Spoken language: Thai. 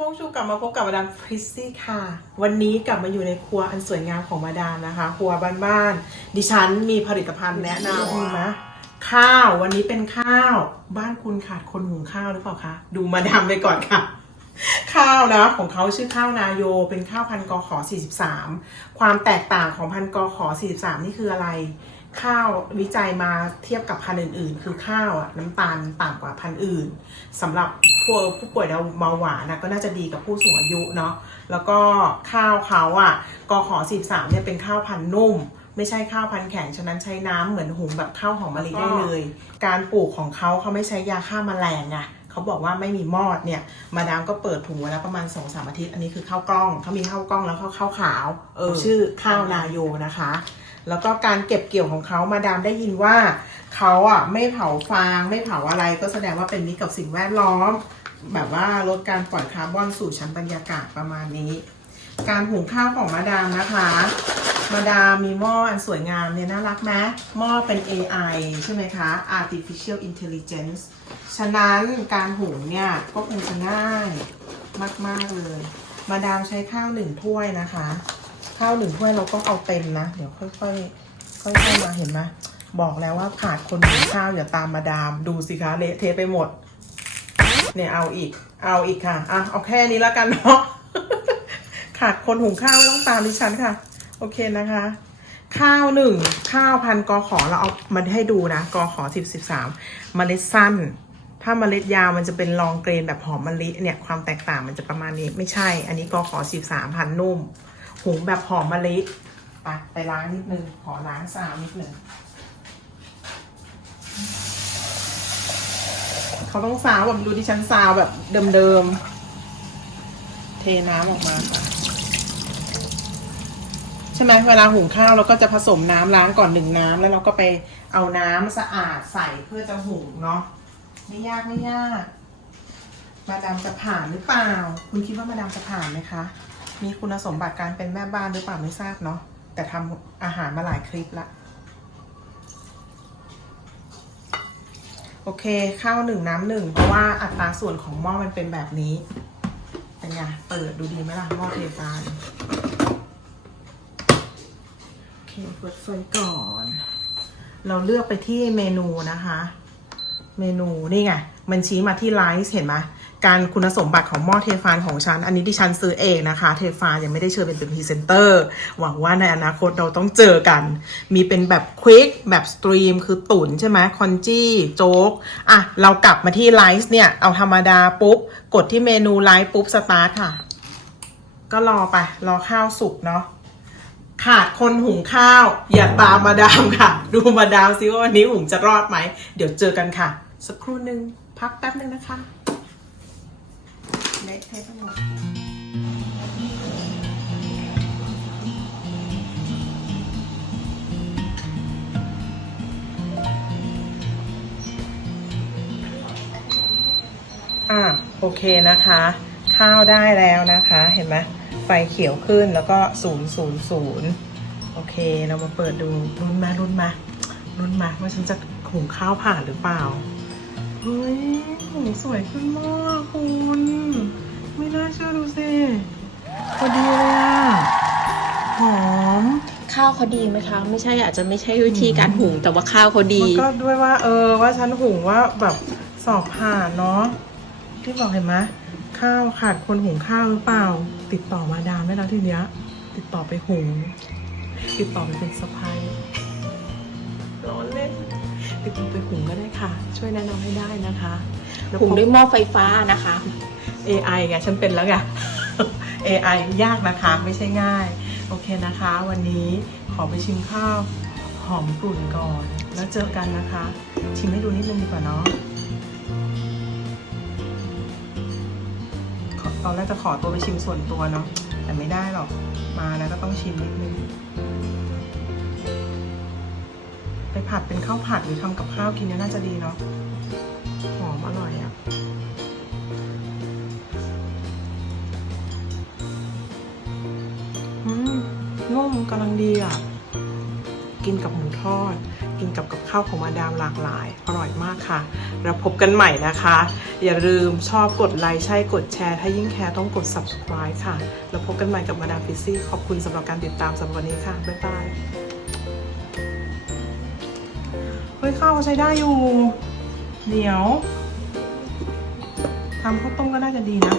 บงชูกลับมาพบกับมาดามคริสซี่ค่ะ วันนี้กลับมาอยู่ในครัวอันสวยงามของมาดามนะคะ ครัวบ้านๆดิฉันมีผลิตภัณฑ์แนะนำมีไหมข้าววันนี้เป็นข้าว บ้านคุณขาดคนหุงข้าวหรือเปล่าคะดูมาดามไปก่อนค่ะ ข้าวนะของเขาชื่อข้าวนาโย เป็นข้าวพันกอขอ 43 ความแตกต่างของพันกอขอ 43 นี่คืออะไร ข้าววิจัยมาเทียบกับพันธุ์อื่น ๆ คือข้าวอะน้ำตาลต่ำกว่าพันธุ์อื่นสำหรับพวกผู้ป่วยเบาหวานนะก็น่าจะดีกับผู้สูงอายุเนาะแล้วก็ข้าวเขาอะกอขอ43เนี่ยเป็นข้าวพันธุ์นุ่ม ไม่ใช่ข้าวพันธุ์แข็งฉะนั้นใช้น้ำเหมือนหุงแบบข้าวหอมมะลิได้เลย การปลูกของเขาเขาไม่ใช้ยาฆ่าแมลงไงเขาบอกว่าไม่มีมอดเนี่ย มาดามก็เปิดถุงไว้แล้วประมาณ2องสามอาทิตย์ อันนี้คือข้าวกล้องเขามีข้าวกล้องแล้วข้าวข้าวขาว เออชื่อข้าวนาโยนะคะ แล้วก็การเก็บเกี่ยวของเขามาดามได้ยินว่าเขาอะไม่เผาฟาง ไม่เผาอะไรก็แสดงว่าเป็นมิตรกับสิ่งแวดล้อม แบบว่าลดการปล่อยคาร์บอนสู่ชั้นบรรยากาศประมาณนี้ การหุงข้าวของมาดามนะคะ มาดามมีหม้ออันสวยงามเนี่ยน่ารักไหมหม้อเป็น AI ใช่ไหมคะ Artificial Intelligence ฉะนั้นการหุงเนี่ยก็คงจะง่ายมาก ๆ เลย มาดามใช้ข้าวหนึ่งถ้วยนะคะ ข้าวหนึ่งถ้วยเราต้องเอาเต็มนะ เดี๋ยวค่อยๆค่อยๆมาเห็นไหมบอกแล้วว่าขาดคนหุงข้าวอย่าตามมาดาม ดูสิคะเละเทะไปหมด เนี่ยเอาอีก เอาอีกค่ะอะเอาแค่นี้แล้วกันเนาะขาดคนหุงข้าวไม่ต้องตามดิฉันค่ะ โอเคนะคะ ข้าวหนึ่งข้าวพันกอขอเราเอามันให้ดูนะกอขอสิบสิบสามเมล็ดสั้นถ้าเมล็ดยาวมันจะเป็นลองเกรนแบบหอมมะลิเนี่ยความแตกต่างมันจะประมาณนี้ไม่ใช่ อันนี้กอขอสิบสามพันนุ่ม หุงแบบหอมมะลิไปไปล้างนิดนึง ขอล้างสาวนิดนึง เขาต้องซาวแบบดูดิฉันซาวแบบเดิมๆ เทน้ำออกมาค่ะใช่ไหมเวลาหุงข้าวเราก็จะผสมน้ำล้างก่อนหนึ่งน้ำแล้วเราก็ไปเอาน้ำสะอาดใส่เพื่อจะหุงเนาะไม่ยากไม่ยาก มาดามจะผ่านหรือเปล่า คุณคิดว่ามาดามจะผ่านไหมคะ มีคุณสมบัติการเป็นแม่บ้านหรือเปล่าไม่ทราบเนาะแต่ทำอาหารมาหลายคลิปละโอเคข้าวหนึ่งน้ำหนึ่งเพราะว่าอัตราส่วนของหม้อมันเป็นแบบนี้เป็นไงเปิดดูดีไหมล่ะหม้อเทฟานโอเคเปิดไฟก่อน เราเลือกไปที่เมนูนะคะ เมนูนี่ไงมันชี้มาที่ไลฟ์เห็นไหม การคุณสมบัติของหม้อเทฟานของฉัน อันนี้ที่ฉันซื้อเองนะคะ เทฟานยังไม่ได้เชิญเป็นเป็นพรีเซนเตอร์หวังว่าในอนาคตเราต้องเจอกัน มีเป็นแบบควิกแบบสตรีมคือตุ๋นใช่ไหมคอนจี้โจ๊กอะ เรากลับมาที่ไลฟ์เนี่ย เอาธรรมดาปุ๊บ กดที่เมนูไลฟ์ปุ๊บ สตาร์ทค่ะ ก็รอไป รอข้าวสุกเนาะขาดคนหุงข้าว อย่าตามมาดามค่ะ ดูมาดามซิว่าวันนี้หุงจะรอดไหม เดี๋ยวเจอกันค่ะ สักครู่หนึ่งพักแป๊บนึงนะคะ เละเทะทั้งหมดอะโอเคนะคะ ข้าวได้แล้วนะคะ เห็นไหมไฟเขียวขึ้นแล้วก็ศูนย์ศูนย์ศูนย์โอเค เรามาเปิดดูรุ่นมารุ่นมารุ่นมาว่าฉันจะหุงข้าวผ่านหรือเปล่า เฮ้ยหุงสวยขึ้นมากคุณ ไม่น่าเชื่อดูสิพอดีเลยอะหอม ข้าวเขาดีไหมคะ ไม่ใช่อาจจะไม่ใช่วิธีการหุงแต่ว่าข้าวเขาดี มันก็ด้วยว่า เออ ว่าฉันหุงว่าแบบสอบผ่านเนาะที่บอกเห็นไหมข้าวขาดคนหุงข้าวหรือเปล่า ติดต่อมาดามได้แล้วทีเนี้ย ติดต่อไปหุง ติดต่อไปเป็นสะพายร้อนเล่นติดต่อไปหุงก็ได้ค่ะ ช่วยแนะนำให้ได้นะคะแล้หุงพอด้วยหม้อไฟฟ้านะคะ AI ไงฉันเป็นแล้วไง AI ยากนะคะไม่ใช่ง่าย โอเคนะคะ วันนี้ขอไปชิมข้าวหอมกลุ่นก่อน แล้วเจอกันนะคะ ชิมให้ดูนิดนึงดีกว่าเนาะขอตอนแรกจะขอตัวไปชิมส่วนตัวเนาะแต่ไม่ได้หรอกมาแล้วก็ต้องชิมนิดนึงไปผัดเป็นข้าวผัดหรือทำกับข้าวกินเนี่ยน่าจะดีเนาะหอมอร่อยอะ่ะ อืมนุ่มกำลังดีอะ กินกับหมูทอด กินกับกับข้าวของมาดามหลากหลาย อร่อยมากค่ะแล้วพบกันใหม่นะคะ อย่าลืมชอบกดไลค์ใช่กดแชร์ ถ้ายิ่งแคร์ต้องกด subscribe ค่ะแล้วพบกันใหม่กับมาดามฟิซซี่ ขอบคุณสำหรับการติดตามสำหรับวันนี้ค่ะ บ๊ายบาย เฮ้ยข้าวใช้ได้อยู่ เดี๋ยวทำข้าวต้มก็น่าจะดีนะ